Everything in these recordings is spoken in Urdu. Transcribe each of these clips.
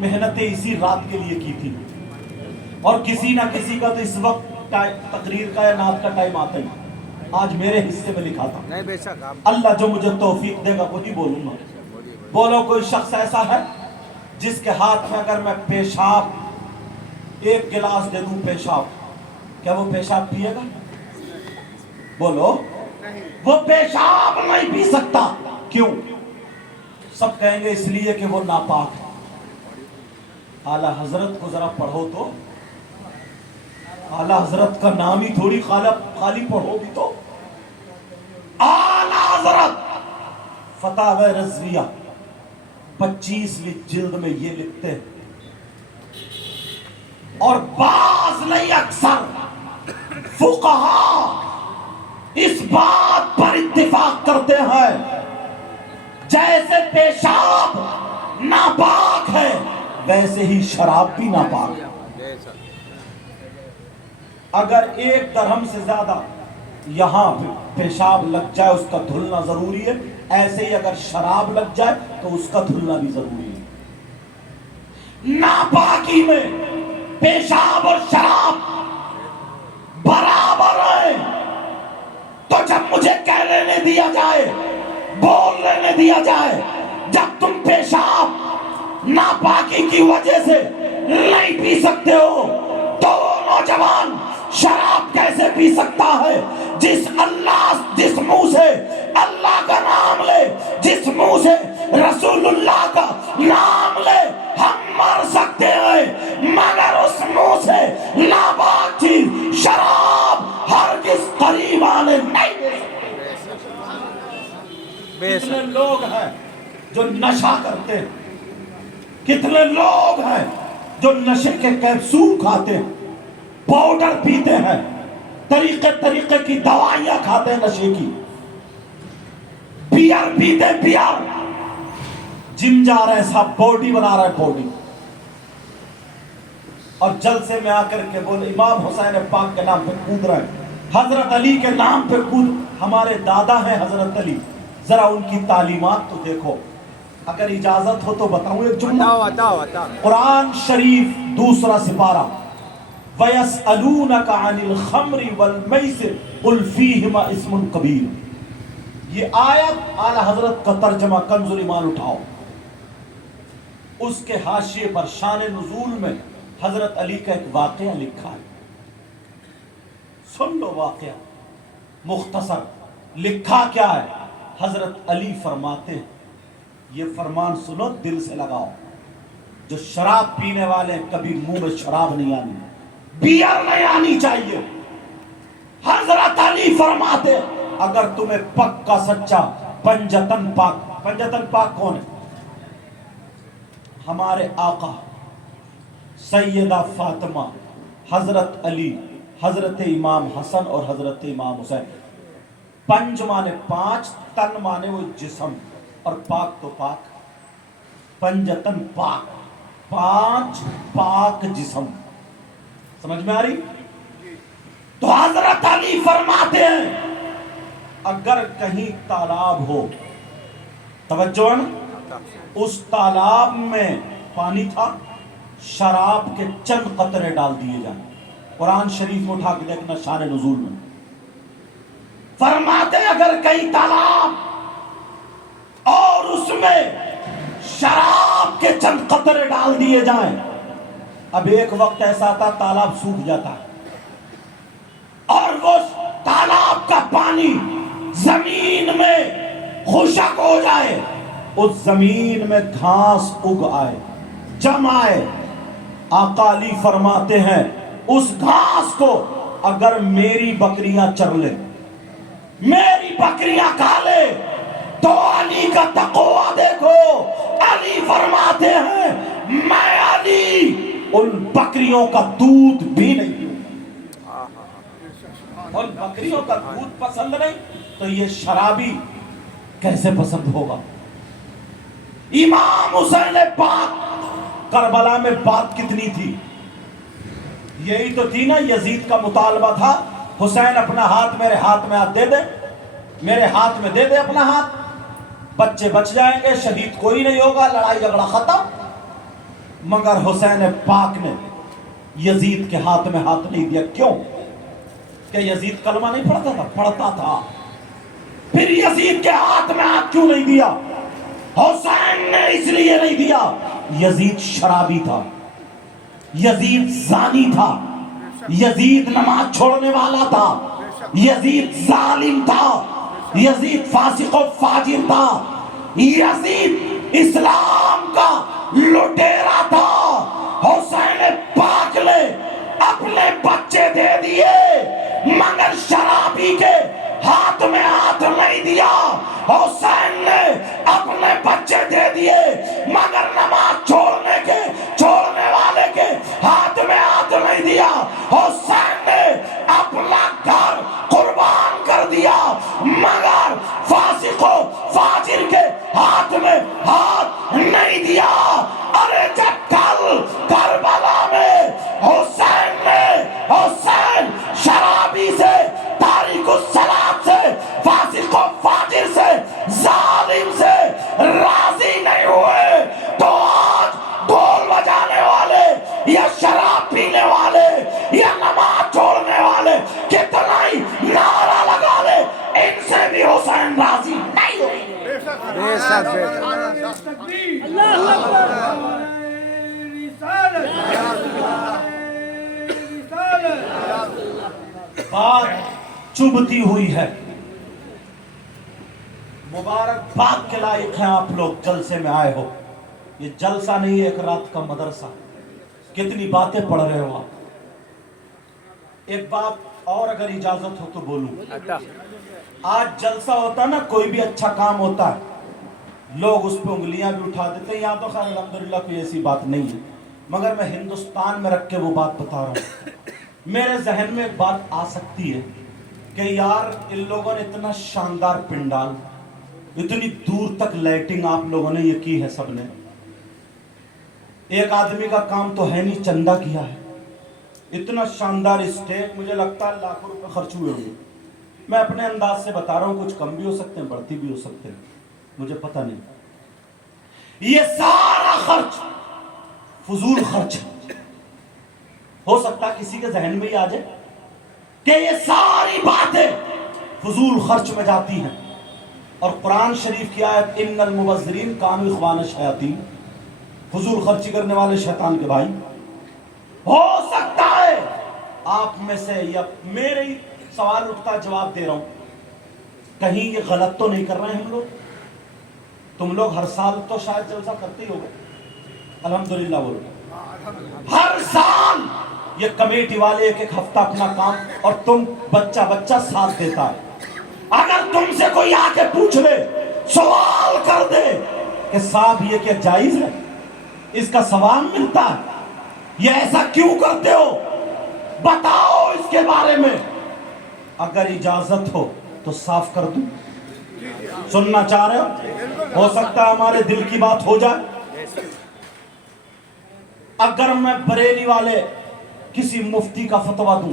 محنتیں اسی رات کے لیے کی تھی، اور کسی نہ کسی کا تو اس وقت تقریر کا یا نعت کا ٹائم آتا ہی، آج میرے حصے میں لکھا تھا۔ نہیں بے شک اللہ جو مجھے توفیق دے گا وہی بولوں گا۔ بولو کوئی شخص ایسا ہے جس کے ہاتھ میں اگر میں پیشاب ایک گلاس دے دوں پیشاب، کیا وہ پیشاب پیے گا؟ بولو، وہ پیشاب نہیں پی سکتا۔ کیوں؟ سب کہیں گے اس لیے کہ وہ ناپاک ہے۔ اعلیٰ حضرت کو ذرا پڑھو تو، اعلیٰ حضرت کا نام ہی تھوڑی خالی پڑھو بھی تو۔ اعلیٰ حضرت فتاوی رضویہ 25ویں جلد میں یہ لکھتے ہیں، اور بعض نہیں اکثر فقہا اس بات پر اتفاق کرتے ہیں جیسے پیشاب ناپاک ہے ویسے ہی شراب بھی ناپاک ہے۔ اگر ایک درہم سے زیادہ یہاں پیشاب لگ جائے اس کا دھلنا ضروری ہے، ایسے ہی اگر شراب لگ جائے تو اس کا دھلنا بھی ضروری ہے۔ ناپاکی میں پیشاب اور شراب برابر ہیں، تو جب مجھے کہہ لینے دیا جائے، بول لینے دیا جائے، جب تم پیشاب ناپاکی کی وجہ سے نہیں پی سکتے ہو تو وہ نوجوان شراب کیسے پی سکتا ہے؟ جس منہ سے اللہ کا نام لے، جس منہ سے رسول اللہ کا نام لے، ہم مر سکتے ہیں، مگر اس منہ سے ناپاک چیز شراب ہرگز قریب آنے نہیں دے سکتے۔ کتنے لوگ ہیں جو نشہ کرتے ہیں، کتنے لوگ ہیں جو نشے کے کیپسول کھاتے ہیں، پاؤڈر پیتے ہیں، طریقے کی دوائیاں کھاتے ہیں نشے کی، بیئر پیتے ہیں، بیئر، جم جا رہے ہیں، صاحب باڈی بنا رہے ہیں، باڈی، اور جلسے میں آ کر کے بولے امام حسین پاک کے نام پہ کود رہے ہیں، حضرت علی کے نام پہ کود۔ ہمارے دادا ہیں حضرت علی، ذرا ان کی تعلیمات تو دیکھو، اگر اجازت ہو تو بتاؤں ایک جملہ۔ قرآن شریف 2 سپارہ، وَيَسْأَلُونَكَ عَنِ الْخَمْرِ وَالْمَيْسِرِ قُلْ فِيهِمَا اسْمٌ كَبِيرٌ۔ یہ آیت اعلیٰ حضرت کا ترجمہ کنز الایمان اٹھاؤ، اس کے حاشیے پر شان نزول میں حضرت علی کا ایک واقعہ لکھا ہے، سن لو واقعہ مختصر۔ لکھا کیا ہے؟ حضرت علی فرماتے ہیں، یہ فرمان سنو دل سے لگاؤ، جو شراب پینے والے کبھی منہ میں شراب نہیں آنی، بیئر نہیں آنی چاہیے۔ حضرت علی فرماتے اگر تمہیں پکا سچا پنجتن پاک کون ہے؟ ہمارے آقا سیدہ فاطمہ، حضرت علی، حضرت امام حسن اور حضرت امام حسین۔ پنج مانے 5، تن مانے وہ جسم، اور پاک تو پاک، پنجتن پاک، 5 پاک جسم، سمجھ میں آ رہی؟ تو حضرت علی فرماتے ہیں اگر کہیں تالاب ہو، توجہ نا، اس تالاب میں پانی تھا، شراب کے چند قطرے ڈال دیے جائیں، قرآن شریف میں اٹھا کے دیکھنا شان نزول میں فرماتے اگر کہیں تالاب اور اس میں شراب کے چند قطرے ڈال دیے جائیں، اب ایک وقت ایسا آتا تالاب سوکھ جاتا ہے اور وہ تالاب کا پانی زمین میں خشک ہو جائے، اس زمین میں گھاس اگ آئے، جم آئے، آقا علی فرماتے ہیں اس گھاس کو اگر میری بکریاں چر لے، میری بکریاں کھا لے، تو علی کا تقوی دیکھو، علی فرماتے ہیں میں علی ان بکریوں کا دودھ بھی نہیں پیوں، اور بکریوں کا دودھ پسند نہیں تو یہ شرابی کیسے پسند ہوگا؟ امام حسین پاک کربلا میں بات کتنی تھی، یہی تو تھی نا، یزید کا مطالبہ تھا حسین اپنا ہاتھ میرے ہاتھ میں دے دے، میرے ہاتھ میں دے دے اپنا ہاتھ، بچے بچ جائیں گے، شہید کوئی نہیں ہوگا، لڑائی جھگڑا ختم۔ مگر حسین پاک نے یزید کے ہاتھ میں ہاتھ نہیں دیا. کیوں؟ کہ یزید کلمہ نہیں پڑھتا تھا؟ پڑھتا تھا. پھر یزید کے ہاتھ میں ہاتھ کیوں نہیں دیا؟ حسین نے اس لیے نہیں دیا. یزید شرابی تھا، یزید زانی تھا، یزید نماز چھوڑنے والا تھا، یزید ظالم تھا، یزید فاسق و فاجر تھا، یزید اسلام کا لٹیرا تھا. حسین پاک نے اپنے بچے دے دیے مگر شرابی کے ہاتھ میں ہاتھ نہیں دیا. حسین نے اپنے بچے دے دیے مگر نماز چھوڑنے والے کے ہاتھ میں ہاتھ نہیں دیا. حسین نے اپنا گھر قربان کر دیا مگر فاسق و فاجر کے ہاتھ میں ہاتھ نہیں دیا. ارے جب کل کربلا میں حسین شرابی سے، تاریک الصلاۃ سے، فاسق و فاجر سے، ظالم سے راضی نہیں ہوئے تو آج ڈھول بجانے والے یا شراب پینے والے یا نماز چھوڑنے والے کتنا ہی نعرہ لگا لے، ان سے بھی حسین راضی نہیں ہوئے. بات چبھتی ہوئی ہے. مبارک بات کے لائق ہیں آپ لوگ جلسے میں آئے ہو. یہ جلسہ نہیں، ایک رات کا مدرسہ. کتنی باتیں پڑھ رہے ہو آپ. ایک بات اور اگر اجازت ہو تو بولوں. آج جلسہ ہوتا نا، کوئی بھی اچھا کام ہوتا ہے، لوگ اس پہ انگلیاں بھی اٹھا دیتے ہیں. یہاں تو خیر الحمدللہ کوئی ایسی بات نہیں ہے، مگر میں ہندوستان میں رکھ کے وہ بات بتا رہا ہوں. میرے ذہن میں ایک بات آ سکتی ہے کہ یار ان لوگوں نے اتنا شاندار پنڈال، اتنی دور تک لائٹنگ آپ لوگوں نے یہ کی ہے سب نے. ایک آدمی کا کام تو ہے نہیں، چندہ کیا ہے. اتنا شاندار اسٹیج، مجھے لگتا ہے لاکھوں روپے خرچ ہوئے ہوں گے. میں اپنے انداز سے بتا رہا ہوں، کچھ کم بھی ہو سکتے ہیں، بڑھتی بھی ہو سکتے ہیں، مجھے پتہ نہیں. یہ سارا خرچ فضول خرچ ہو سکتا ہے کسی کے ذہن میں ہی آ جائے کہ یہ ساری باتیں فضول خرچ میں جاتی ہیں. اور قرآن شریف کی آیت ان المبذرین کانوا اخوان الشیاطین، فضول خرچی کرنے والے شیطان کے بھائی. ہو سکتا ہے آپ میں سے، یا میرے ہی سوال اٹھتا جواب دے رہا ہوں، کہیں یہ غلط تو نہیں کر رہے ہیں ہم لوگ؟ تم لوگ ہر سال تو شاید جلسہ کرتے ہی ہوگے، الحمدللہ بولو. ہر سال یہ کمیٹی والے ایک ایک ہفتہ اپنا کام، اور تم بچہ ساتھ دیتا ہے. اگر تم سے کوئی آ کے پوچھ لے، سوال کر دے کہ صاحب یہ کیا جائز ہے، اس کا ثواب ملتا ہے، یہ ایسا کیوں کرتے ہو، بتاؤ اس کے بارے میں. اگر اجازت ہو تو صاف کر دوں. سننا چاہ رہے ہو سکتا ہے ہمارے دل کی بات ہو جائے. اگر میں بریلی والے کسی مفتی کا فتویٰ دوں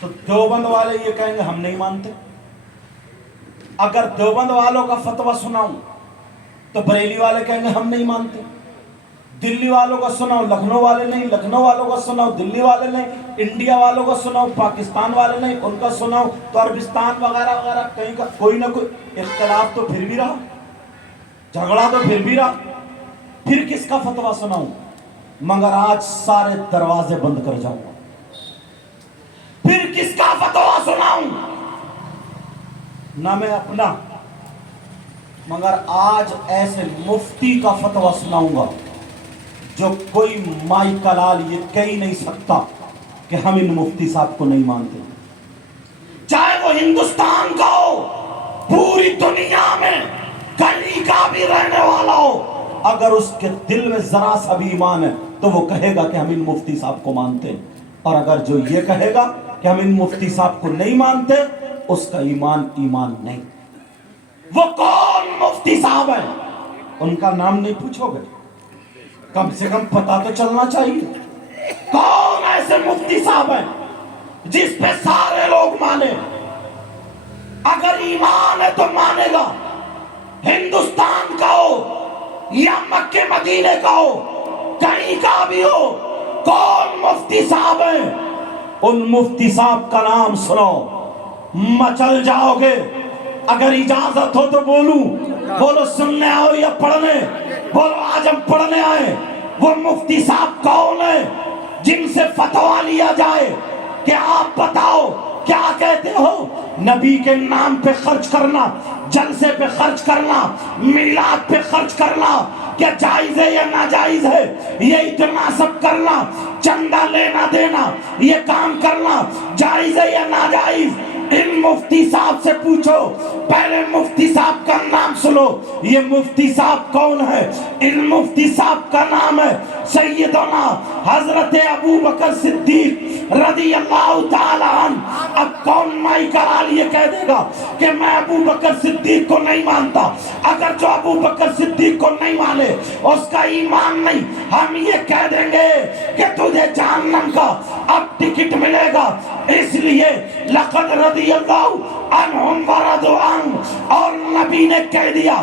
تو دیوبند والے یہ کہیں گے ہم نہیں مانتے. اگر دیوبند والوں کا فتویٰ سناؤں تو بریلی والے کہیں گے ہم نہیں مانتے. دلی والوں کا سناؤ، لکھنؤ والے نہیں، لکھنؤ والوں کا سناؤ، دلی والے نہیں، انڈیا والوں کا سناؤ، پاکستان والے نہیں، ان کا سناؤ تو عربستان وغیرہ وغیرہ کہیں کا کوئی نہ کوئی اختلاف تو پھر بھی رہا، جھگڑا تو پھر بھی رہا. پھر کس کا فتویٰ سناؤں؟ مگر آج سارے دروازے بند کر جاؤں. پھر کس کا فتویٰ سناؤں؟ نہ میں اپنا، مگر آج ایسے مفتی کا فتویٰ سناؤں گا جو کوئی مائی کلال یہ کہہ ہی نہیں سکتا کہ ہم ان مفتی صاحب کو نہیں مانتے. چاہے وہ ہندوستان کا ہو، پوری دنیا میں کہیں کا بھی رہنے والا ہو، اگر اس کے دل میں ذرا سا بھی ایمان ہے تو وہ کہے گا کہ ہم ان مفتی صاحب کو مانتے ہیں. اور اگر جو یہ کہے گا کہ ہم ان مفتی صاحب کو نہیں مانتے، اس کا ایمان نہیں. وہ کون مفتی صاحب ہیں؟ ان کا نام نہیں پوچھو گے؟ کم سے کم پتہ تو چلنا چاہیے. کون ایسے مفتی صاحب ہیں جس پہ سارے لوگ مانے؟ اگر ایمان ہے تو مانے گا. ہندوستان کا ہو، یا مکے مدینے کا ہو، کہیں کا بھی ہو، کون مفتی صاحب ہیں، ان مفتی صاحب کا نام سنو، مچل جاؤ گے۔ اگر اجازت ہو تو بولوں، بولو سننے آؤ یا پڑھنے، بولو آج ہم پڑھنے آئے۔ وہ مفتی صاحب کون ہیں جن سے فتویٰ لیا جائے کہ آپ بتاؤ کیا کہتے ہو؟ نبی کے نام پہ خرچ کرنا، جلسے پہ خرچ کرنا، میلاد پہ خرچ کرنا کیا جائز ہے یا ناجائز ہے؟ یہ اتنا سب کرنا، چندہ لینا دینا، یہ کام کرنا جائز ہے یا ناجائز؟ ان مفتی صاحب سے پوچھو، پہلے مفتی صاحب کا نام سنو۔ یہ مفتی صاحب کون ہے؟ ان مفتی صاحب کا نام ہے سیدنا حضرت ابو بکر صدیق رضی اللہ تعالی عنہ۔ اب کون مائی کرال یہ کہہ دے گا کہ میں ابو بکر صدیق کو نہیں مانتا؟ اگر جو ابو بکر صدیق کو نہیں مانے اس کا ایمان نہیں، ہم یہ کہہ دیں گے کہ تجھے جہنم کا اب ٹکٹ ملے گا۔ اس لیے لقد رضی اللہ عنہم ورضوا عنہ، اور نبی نے کہہ دیا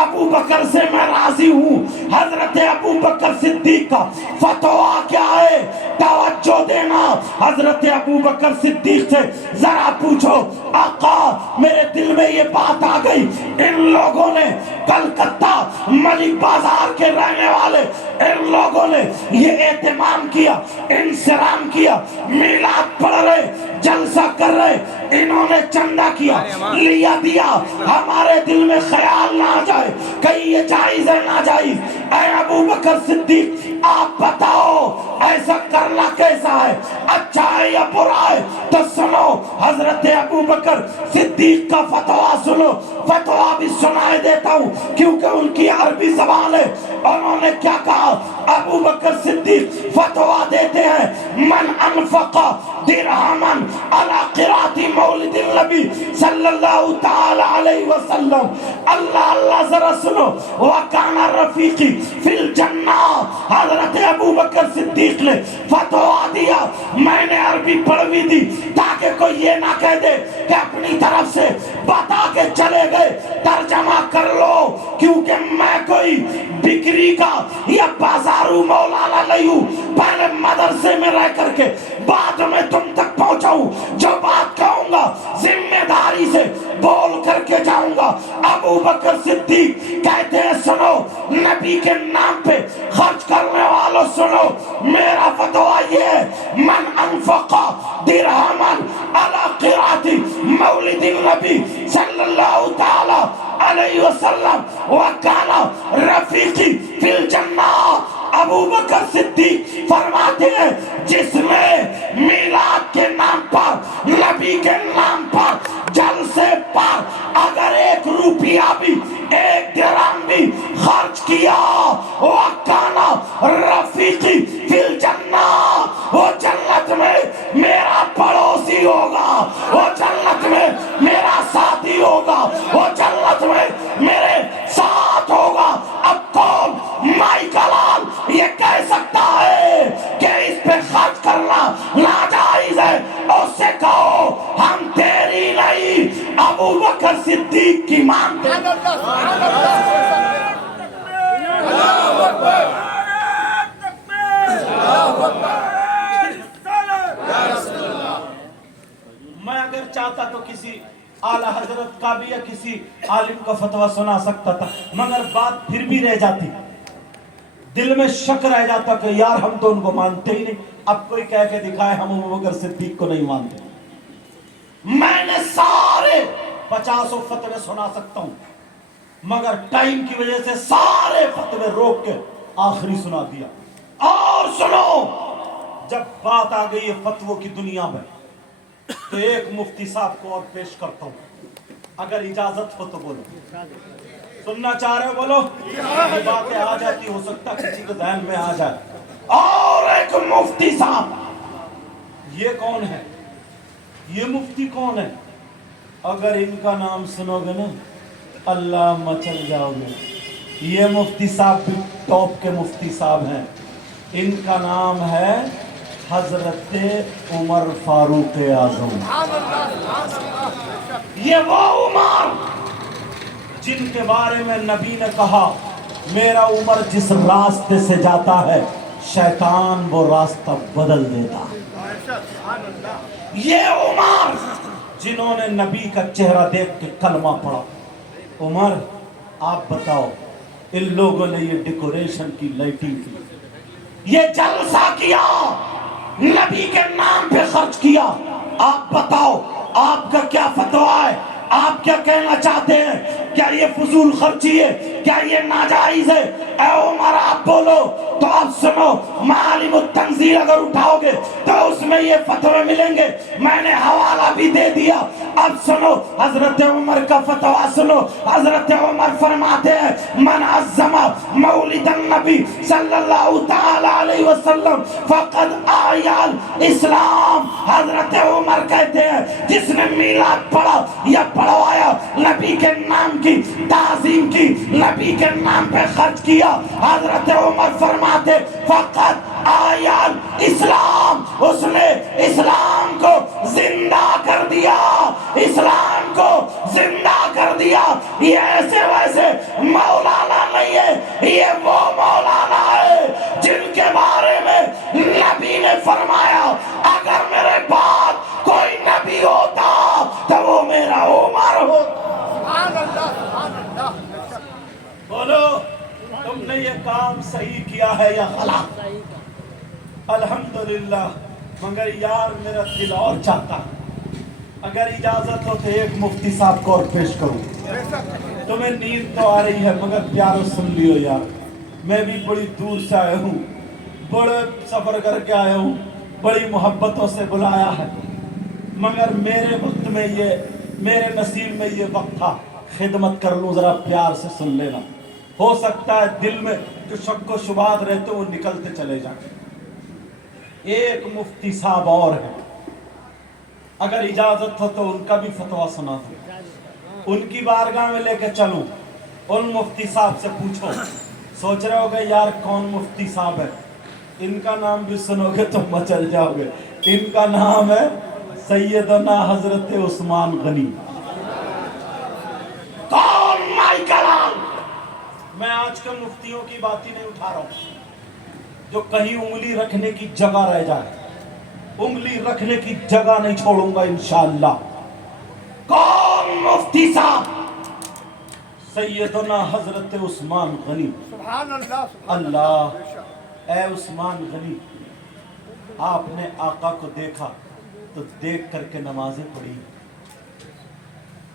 ابو بکر سے میں راضی ہوں۔ حضرت ابو بکر صدیق کا فتویٰ کیا ہے؟ توجہ دینا، حضرت ابو بکر صدیق سے ذرا پوچھو، آقا میرے دل میں یہ بات آ گئی، ان لوگوں نے کلکتہ ملک بازار کے رہنے والے ان لوگوں نے یہ اہتمام کیا، انصرام کیا، میلاد پڑھ رہے، جلسہ کر رہے، انہوں نے چندہ کیا، لیا دیا، ہمارے دل میں خیال نہ آ جائے کہیں یہ جائز ہے ناجائز۔ اے ابو بکر صدیق آپ بتاؤ ایسا کرنا کیسا ہے، اچھا ہے یا برا ہے؟ تو سنو حضرت ابو بکر صدیق کا فتویٰ سنو، فتویٰ بھی سنائے دیتا ہوں کیونکہ ان کی عربی زبان ہے۔ انہوں نے کیا کہا؟ ابو بکر صدیق فتویٰ دیتے ہیں، من انفق درہما علی قرات مولد النبی صلی اللہ تعالی علیہ وسلم، اللہ اللہ ذرا سنو، وکان رفیقی فی الجنہ۔ حضرت ابو بکر صدیق نے فتویٰ دیا، میں نے عربی پڑھوی دی تاکہ کوئی یہ نہ کہہ دے کہ اپنی طرف سے بتا کے چلے گئے، ترجمہ کر لو، کیونکہ میں کوئی بکری کا یا بازارو مولانا نہیں ہوں، پہلے مدرسے میں رہ کر کے بعد میں تم تک پہنچاؤں، جو بات کہوں گا ذمہ داری سے بول کر کے جاؤں گا۔ ابو بکر صدیق کہتے ہیں سنو، نبی کے نام پہ خرچ کرنے والوں سنو، میرا فتویٰ یہ ہے، من انفق درہما علی قرات مولد النبی صلی اللہ تعالی علیہ وسلم وکان رفیقی فی الجنہ۔ ابو بکر صدیق فرماتے ہیں جس نے میلاد کے نام پر، نبی کے نام پر، جلسے پر اگر 1 روپیہ بھی، 1 درہم بھی خرچ کیا، وَكَانَ رَفِيقِي فِي الْجَنَّةِ، وہ جنت میں میرا پڑوسی ہوگا، وہ جنت میں میرا ساتھی ہوگا، وہ جنت میں میرے ساتھ ہوگا۔ اب کون مائی کلال یہ کہہ سکتا ہے کہ اس پہ خرچ کرنا ناجائز ہے؟ اس سے کہو ہم تیری نہیں ابو بکر صدیق کی مانتے ہیں۔ میں اگر چاہتا تو کسی اعلیٰ حضرت کا بھی یا کسی عالم کا فتویٰ سنا سکتا تھا، مگر بات پھر بھی رہ جاتی، دل میں شک رہ جاتا کہ یار ہم تو ان کو مانتے ہی نہیں۔ اب کوئی کہہ کے دکھائے ہم ابو بکر صدیق کو نہیں مانتے۔ میں نے سارے 50 فتوے سنا سکتا ہوں، مگر ٹائم کی وجہ سے سارے فتوے روک کے آخری سنا دیا۔ اور سنو، جب بات آ گئی ہے فتووں کی دنیا میں تو ایک مفتی صاحب کو اور پیش کرتا ہوں، اگر اجازت ہو تو بولو۔ سننا چاہ رہے ہو بولو، یہ باتیں آ جاتی، ہو سکتا کسی کے ذہن میں آ جائے۔ اور ایک مفتی صاحب، یہ کون ہے؟ یہ مفتی کون ہے؟ اگر ان کا نام سنو گے نا اللہ مچل جاؤ گے۔ یہ مفتی صاحب بھی ٹاپ کے مفتی صاحب ہیں، ان کا نام ہے حضرت عمر فاروق اعظم۔ یہ وہ عمر جن کے بارے میں نبی نے کہا میرا عمر جس راستے سے جاتا ہے شیطان وہ راستہ بدل دیتا ہے۔ یہ عمر جنہوں نے نبی کا چہرہ دیکھ کے کلمہ پڑھا، عمر آپ بتاؤ ان لوگوں نے یہ ڈیکوریشن کی، لائٹنگ کی، یہ جلسہ کیا، نبی کے نام پہ خرچ کیا، آپ بتاؤ آپ کا کیا فتویٰ ہے؟ آپ کیا کہنا چاہتے ہیں؟ کیا یہ فضول خرچی ہے؟ کیا یہ ناجائز ہے؟ اے عمر آپ بولو تو آپ سنو، معالم التنزیل اگر اٹھاؤ گے تو اس میں یہ فتوے ملیں گے، میں نے حوالہ بھی دے دیا۔ اب سنو حضرت عمر کا فتویٰ سنو، حضرت عمر فرماتے ہیں من عظم مولد النبی صلی اللہ تعالی علیہ وسلم فقد احیا الاسلام۔ حضرت عمر کہتے ہیں جس نے میلاد پڑھا یا پڑھوایا، نبی کے نام کی تعظیم کی، نبی کے نام پہ خرچ کیا، حضرت عمر فرماتے فقط آیال اسلام، اس نے اسلام کو زندہ کر دیا، اسلام کو زندہ کر دیا۔ یہ ایسے ویسے مولانا نہیں ہے، یہ وہ مولانا ہے جن کے بارے میں نبی نے فرمایا اگر میرے بعد کوئی نبی ہوتا تو وہ میرا عمر ہوتا۔ بولو تم نے یہ کام صحیح کیا ہے یا غلط؟ الحمدللہ، مگر یار میرا دل اور چاہتا اگر اجازت ہو تو ایک مفتی صاحب کو اور پیش کروں۔ تمہیں نیند تو آ رہی ہے مگر پیارو سن لیو یار، میں بھی بڑی دور سے آیا ہوں، بڑے سفر کر کے آیا ہوں، بڑی محبتوں سے بلایا ہے، مگر میرے وقت میں میرے نصیب میں یہ وقت تھا خدمت کر لوں، ذرا پیار سے سن لینا۔ ہو سکتا ہے دل میں جو شک و شبہات رہتے وہ نکلتے چلے جائیں۔ ایک مفتی صاحب اور ہیں، اگر اجازت ہو تو ان کا بھی فتویٰ سنا دوں، ان کی بارگاہ میں لے کے چلوں، ان مفتی صاحب سے پوچھو۔ سوچ رہے ہوگے یار کون مفتی صاحب ہے؟ ان کا نام بھی سنو گے تو مچل جاؤ گے۔ ان کا نام ہے سیدنا حضرت عثمان غنی۔ کون مائی کلام؟ میں آج کے مفتیوں کی بات ہی نہیں اٹھا رہا ہوں جو کہیں انگلی رکھنے کی جگہ رہ جائے، انگلی رکھنے کی جگہ نہیں چھوڑوں گا انشاءاللہ۔ کون مفتی صاحب؟ سیدنا حضرت عثمان غنی۔ سبحان اللہ، اللہ، اے عثمان غنی، آپ نے آقا کو دیکھا تو دیکھ کر کے نمازیں پڑھی،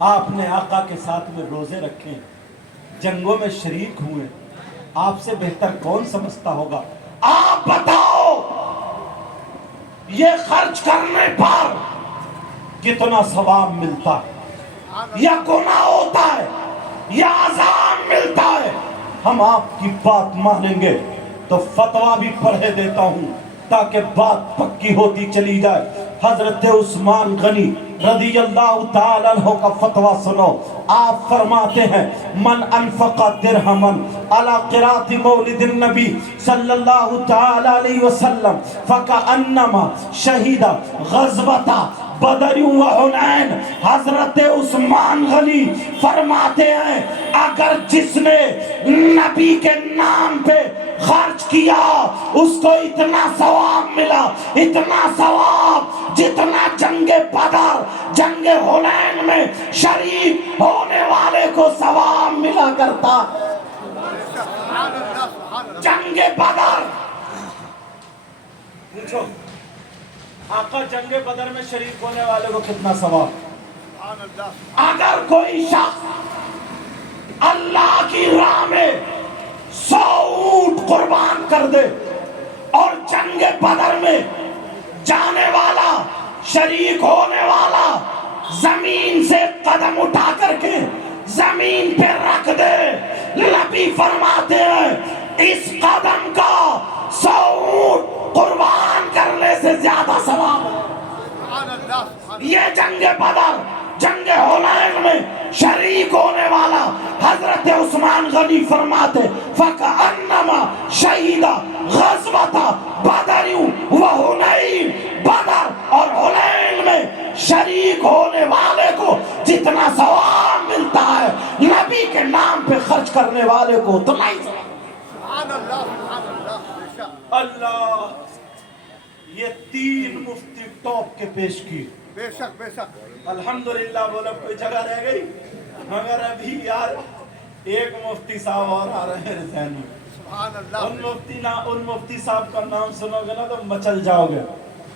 آپ نے آقا کے ساتھ میں روزے رکھے، جنگوں میں شریک ہوئے، آپ سے بہتر کون سمجھتا ہوگا؟ آپ بتاؤ یہ خرچ کرنے پر کتنا ثواب ملتا ہے، یا گناہ ہوتا ہے، یا عذاب ملتا ہے؟ ہم آپ کی بات مانیں گے تو فتویٰ بھی پڑھے دیتا ہوں تاکہ بات پکی ہوتی چلی جائے۔ حضرت عثمان غنی رضی اللہ تعالیٰ عنہ کا فتویٰ سنو، آپ فرماتے ہیں من انفق درہمن علی قرات مولد النبی صلی اللہ تعالیٰ علیہ وسلم فکأنما شہید غزوۃ بدر و حنین۔ حضرت عثمان غنی فرماتے ہیں اگر جس نے نبی کے نام پہ خرچ کیا اس کو اتنا ثواب ملا، اتنا ثواب جتنا جنگ بدر، جنگ حنین میں شریک ہونے والے کو ثواب ملا کرتا۔ جنگ بدر، پوچھو آقا جنگ بدر میں شریک ہونے والے کو کتنا ثواب؟ اگر کوئی شخص اللہ کی راہ میں 100 اونٹ قربان کر دے اور جنگ بدر میں جانے والا، شریک ہونے والا، زمین سے قدم اٹھا کر کے زمین پہ رکھ دے، نبی فرماتے ہیں اس قدم کا 100 اونٹ قربان کرنے سے زیادہ ثواب ہے۔ یہ جنگ بدر، جنگ حنین میں شریک ہونے والا حضرت عثمان غنی فرماتے فَكَأَنَّمَا شَهِدَ غَزْوَةَ بَدَرٍ وَحُنَيْنٍ، بدر اور حنین میں شریک ہونے والے کو جتنا ثواب ملتا ہے نبی کے نام پہ خرچ کرنے والے کو اتنا ہی سبحان اللہ سبحان اللہ بے شک اللہ. یہ 3 مفتی ٹاپ کے پیش کی. بے شک بے شک. الحمدللہ بولا کوئی جگہ رہ گئی, مگر ابھی یار ایک مفتی صاحب اور آ رہے ہیں ذہن میں. سبحان اللہ. ان مفتی صاحب کا نام سنو گے نا تو مچل جاؤ گے.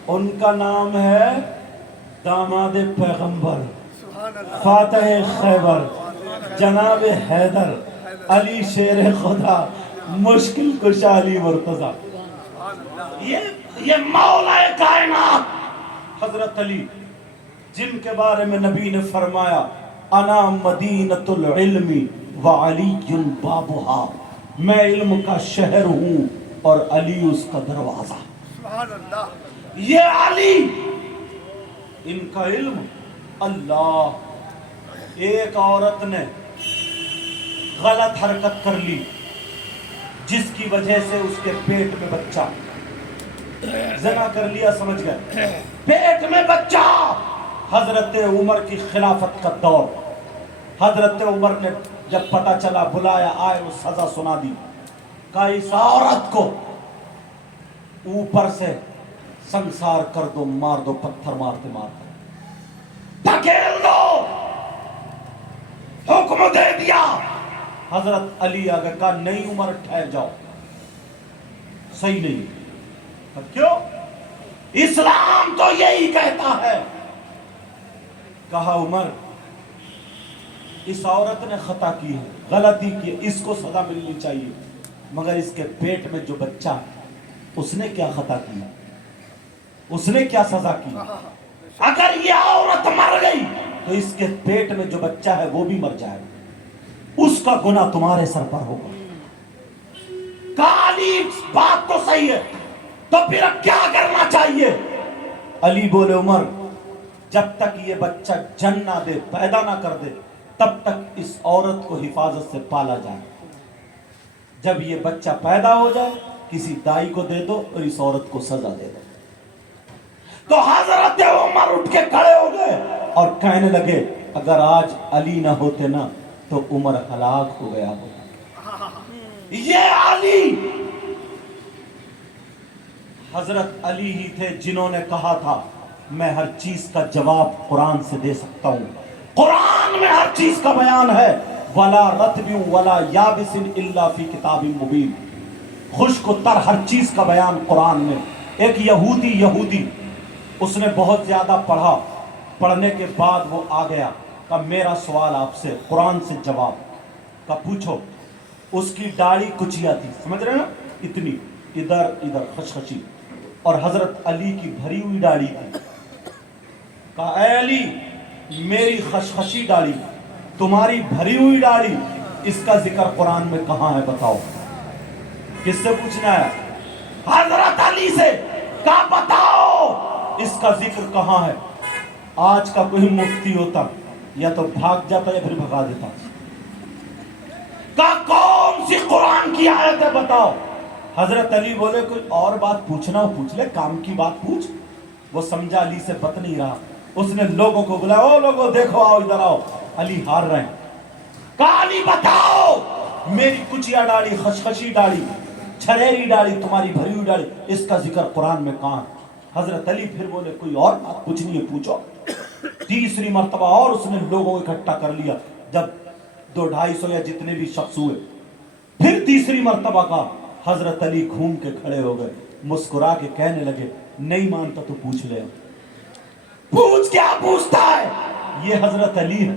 ان کا نام ہے داماد پیغمبر, سبحان اللہ. فاتح خیبر, جناب حیدر علی شیر خدا, مشکل کشا علی مرتضیٰ. یہ مولا کائنات حضرت علی, جن کے بارے میں نبی نے فرمایا انا مدینۃ العلم وعلی بابھا, میں علم کا شہر ہوں اور علی اس کا دروازہ. سبحان اللہ. یہ علی, ان کا علم. اللہ, ایک عورت نے غلط حرکت کر لی جس کی وجہ سے اس کے پیٹ میں بچہ, زنا کر لیا, سمجھ گئے, پیٹ میں بچہ. حضرت عمر کی خلافت کا دور, حضرت عمر نے جب پتہ چلا بلایا, آئے, وہ سزا سنا دی. کہا اس عورت کو اوپر سے سنسار کر دو, مار دو, پتھر مارتے مارتے دھکیل دو. حکم دے دیا. حضرت علی آگے کہا نہیں عمر ٹھہر جاؤ, صحیح نہیں. کیوں؟ اسلام تو یہی کہتا ہے. کہا عمر اس عورت نے خطا کی ہے, غلطی کی, اس کو سزا ملنی چاہیے, مگر اس کے پیٹ میں جو بچہ اس نے کیا خطا کی, اس نے کیا سزا کی؟ اگر یہ عورت مر گئی تو اس کے پیٹ میں جو بچہ ہے وہ بھی مر جائے, اس کا گناہ تمہارے سر پر ہوگا. کالی بات تو صحیح ہے, تو پھر اب کیا کرنا چاہیے؟ علی بولے عمر جب تک یہ بچہ جن نہ دے, پیدا نہ کر دے, تب تک اس عورت کو حفاظت سے پالا جائے. جب یہ بچہ پیدا ہو جائے کسی دائی کو دے دو اور اس عورت کو سزا دے دو. تو حضرت عمر اٹھ کے کھڑے ہو گئے اور کہنے لگے اگر آج علی نہ ہوتے نا تو عمر ہلاک ہو گیا ہوتا. یہ علی, حضرت علی ہی تھے جنہوں نے کہا تھا میں ہر چیز کا جواب قرآن سے دے سکتا ہوں. قرآن میں ہر چیز کا بیان ہے. وَلَا رَتْبٍ وَلَا يَابِسٍ إِلَّا فِي كِتَابٍ مُبِينٍ. خشک و تر ہر چیز کا بیان قرآن میں. ایک یہودی اس نے بہت زیادہ پڑھا, پڑھنے کے بعد وہ آ گیا کہ میرا سوال آپ سے, قرآن سے جواب کا پوچھو. اس کی داڑھی کچیا تھی, سمجھ رہے ہیں نا, اتنی ادھر خشخشی, اور حضرت علی کی بھری ہوئی داڑھی تھی. کہا اے علی میری خشخشی داڑھی, تمہاری بھری ہوئی داڑھی, اس کا ذکر قرآن میں کہاں ہے بتاؤ. کس سے پوچھنا ہے؟ حضرت علی سے. کہا بتاؤ اس کا ذکر کہاں ہے. آج کا کوئی مفتی ہوتا یا تو بھاگ جاتا یا پھر بھگا دیتا. کہا کون سی قرآن کی آیت ہے بتاؤ. حضرت علی بولے کوئی اور بات پوچھنا ہو پوچھ لے, کام کی بات پوچھ. وہ سمجھا علی سے بت نہیں رہا, اس نے لوگوں کو بلایا, او لوگوں دیکھو آؤ ادھر آؤ, علی ہار رہے ہیں. کہا علی بتاؤ میری کچیا داڑھی, خشخشی داڑھی, چھریری داڑھی, تمہاری بھری ہوئی داڑھی, اس کا ذکر قرآن میں کہاں ہے؟ حضرت علی پھر بولے کوئی اور بات پوچھنی ہے پوچھو. تیسری مرتبہ اور اس نے لوگوں کو اکٹھا کر لیا, جب 200-250 یا جتنے بھی شخص ہوئے, پھر تیسری مرتبہ کا حضرت علی گھوم کے کھڑے ہو گئے, مسکرا کے کہنے لگے نہیں مانتا تو پوچھ لے. پوچھ کیا پوچھتا ہے, یہ حضرت علی ہے.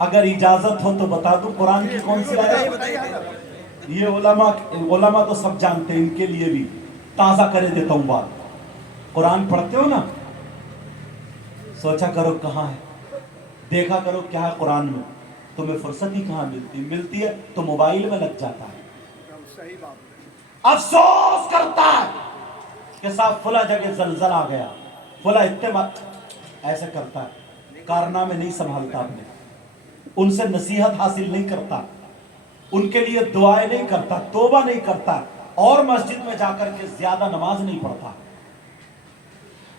اگر اجازت ہو تو بتا دوں قرآن کی کون سی آیت. یہ علماء تو سب جانتے ہیں, ان کے لیے بھی تازہ کرے دیتا ہوں بات. قرآن پڑھتے ہو نا, سوچا کرو کہاں ہے, دیکھا کرو کیا ہے قرآن میں. تمہیں فرصت ہی کہاں ملتی ہے تو موبائل میں لگ جاتا ہے. افسوس کرتا ہے کہ صاحب فلاں جگہ زلزلہ آ گیا, فلاں ایسے کرتا ہے, کارنامے نہیں سنبھالتا اپنے, ان سے نصیحت حاصل نہیں کرتا, ان کے لیے دعائیں نہیں کرتا, توبہ نہیں کرتا, اور مسجد میں جا کر کے زیادہ نماز نہیں پڑھتا,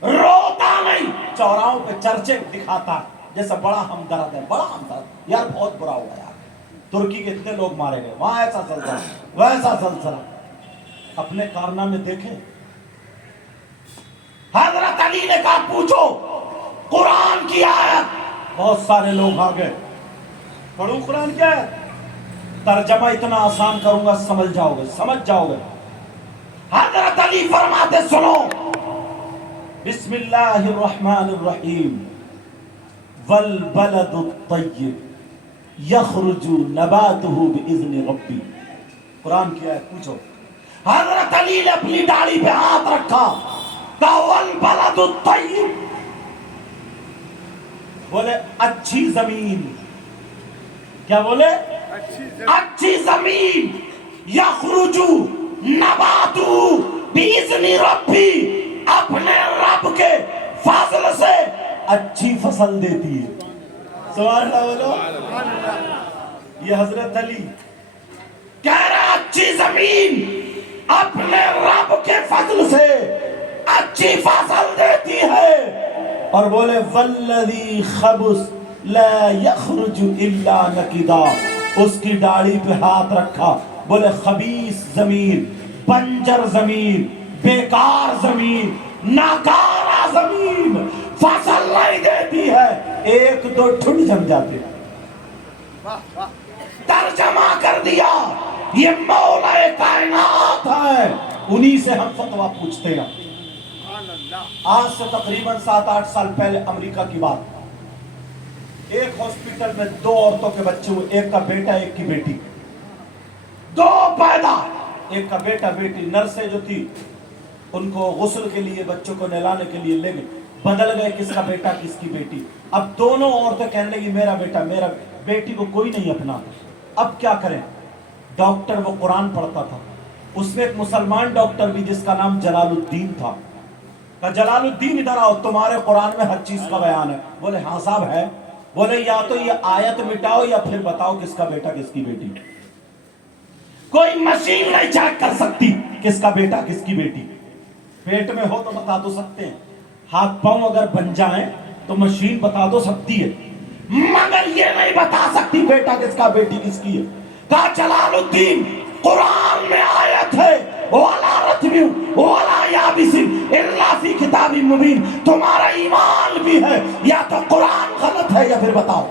روتا نہیں, چوراہوں پہ چرچے دکھاتا جیسا بڑا ہمدرد ہے, بڑا ہمدرد, یار بہت برا ہوا یار, ترکی کے اتنے لوگ مارے گئے، وہاں ایسا سلسلہ ویسا سلسلہ. اپنے کارنامے دیکھیں. حضرت علی نے کہا پوچھو قرآن کی آیت. بہت سارے لوگ آ گئے. پڑھوں قرآن کیا ہے؟ ترجمہ اتنا آسان کروں گا سمجھ جاؤ گے. حضرت علی فرماتے سنو، بسم اللہ الرحمن الرحیم، والبلد الطیب یخرج نباتہ باذن ربی. قرآن کی آیت پوچھو. حضرت علی نے اپنی داڑھی پہ ہاتھ رکھا، کہا والبلد الطیب، بولے اچھی زمین. کیا بولے؟ اچھی زمین. یخرج نباتہ باذن ربی، اپنے رب کے فضل سے اچھی فصل دیتی ہے. سبحان اللہ بولو. یہ حضرت علی کہہ رہا اچھی زمین اپنے رب کے فضل سے اچھی فصل دیتی ہے. اور بولے والذی خبث لا یخرج الا نکدا، اس کی داڑھی پہ ہاتھ رکھا. بولے خبیث زمین، بنجر زمین، بیکار زمین، ناکارہ زمین فصل نہیں دیتی ہے، ایک دو ٹھنڈ جم جاتے. ترجمہ کر دیا، یہ مولا کائنات ہے، انہی سے ہم فتویٰ پوچھتے ہیں. آج سے تقریباً 7-8 سال پہلے امریکہ کی بات. ایک ہاسپٹل میں 2 عورتوں کے بچے ہوئے، ایک کا بیٹا ایک کی بیٹی، 2 پیدا. ایک کا بیٹا بیٹی. نرسیں جو تھی ان کو غسل کے لیے بچوں کو نہلانے کے لیے لے گئے، بدل گئے کس کا بیٹا کس کی بیٹی. اب دونوں عورتیں کہنے لگی میرا بیٹا، میرا بیٹی کو کوئی نہیں اپنا. اب کیا کریں؟ ڈاکٹر وہ قرآن پڑھتا تھا، اس میں ایک مسلمان ڈاکٹر بھی جس کا نام جلال الدین تھا. کہ جلال الدین ادھر آؤ، تمہارے قرآن میں ہر چیز کا بیان ہے. بولے ہاں صاحب ہے. بولے یا تو یہ آیت مٹاؤ یا پھر بتاؤ کس کا بیٹا کس کی بیٹی. کوئی مشین نہیں چیک کر سکتی کس کا بیٹا کس کی بیٹی. پیٹ میں ہو تو بتا دو سکتے ہیں، ہاتھ پاؤں اگر بن جائیں تو مشین بتا دو سکتی ہے، مگر یہ نہیں بتا سکتی بیٹا کس کا بیٹی کس کی ہے. کہا جلال الدین قرآن میں آیت ہے وَلَا رَتْبٍ وَلَا يَابِسٍ إِلَّا فِي كِتَابٍ مُبِينٍ. تمہارا ایمان بھی ہے، یا تو قرآن غلط ہے یا پھر بتاؤ.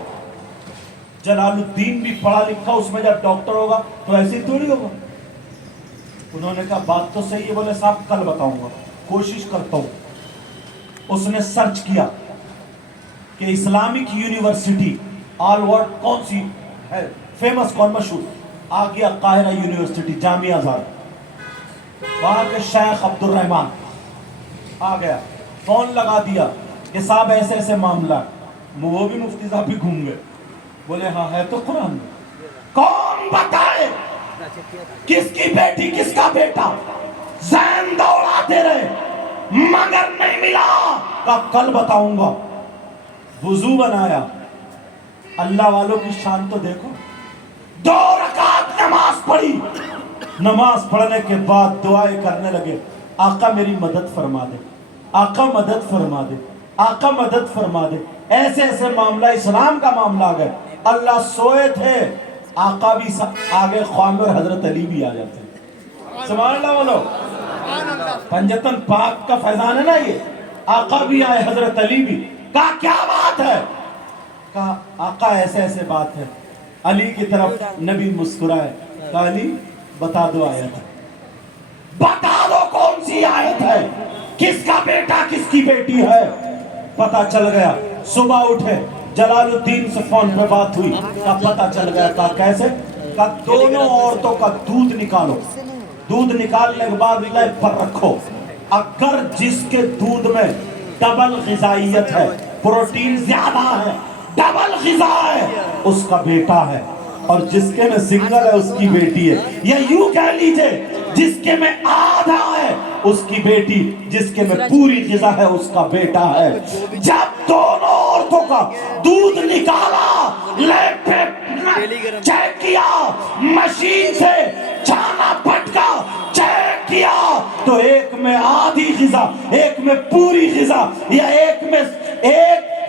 جلال الدین بھی پڑھا لکھا، اس میں جب ڈاکٹر ہوگا تو ایسے ہی تھوڑی ہوگا. انہوں نے کہا بات تو صحیح ہے. بولے صاحب کل بتاؤں گا، کوشش کرتا ہوں. اس نے سرچ کیا کہ اسلامک یونیورسٹی آل ورلڈ کون سی ہے فیمس، کون مشہور. آ گیا قاہرہ یونیورسٹی، جامعہ ازہر. وہاں کے شیخ عبد الرحمن آ گیا، فون لگا دیا کہ صاحب ایسے ایسے معاملہ. وہ بھی مفتی صاحب بھی گھوم گئے. بولے ہاں ہے تو قرآن میں. کون بتائے کس کی بیٹی کس کا بیٹا؟ ذہن دوڑاتے رہے مگر نہیں ملا. کہا کل بتاؤں گا. وضو بنایا. اللہ والوں کی شان تو دیکھو. 2 رکعت نماز پڑھی. نماز پڑھنے کے بعد دعائیں کرنے لگے، آقا میری مدد فرما دے، آقا مدد فرما دے، آقا مدد فرما دے. ایسے ایسے معاملہ اسلام کا معاملہ آ گئے. اللہ سوئے تھے، آقا بھی آگے خواب اور حضرت علی بھی آ جاتے. سبحان اللہ بولو. پنجتن پاک کا فیضان ہے نا یہ. آقا بھی آئے، حضرت علی بھی. کہا کیا بات ہے؟ کہا آقا ایسے ایسے بات ہے. علی کی طرف نبی مسکرائے. کہا علی بتا دو آیت ہے، بتا دو کون سی آیت ہے، کس کا بیٹا کس کی بیٹی ہے. پتا چل گیا. صبح اٹھے، جلال الدین سے فون پہ بات ہوئی. کہا پتا چل گیا. کہا کیسے؟ کہا دونوں عورتوں کا دودھ نکالو، دودھ نکالنے کے بعد لیب پر رکھو. اگر جس کے دودھ میں ڈبل غذائیت ہے، پروٹین زیادہ ہے، ڈبل غذا ہے، اس کا بیٹا ہے. اور جس کے میں سنگل ہے اس کی بیٹی ہے. یا یوں کہہ لیجئے جس کے میں آدھا ہے اس کی بیٹی، جس کے میں پوری غذا ہے اس کا بیٹا ہے. جب دونوں عورتوں کا دودھ نکالا، لیب پہ چیک کیا، مشین سے چھانا پٹکا چیک کیا، تو ایک میں آدھی غذا، ایک میں پوری غذا، یا ایک میں ایک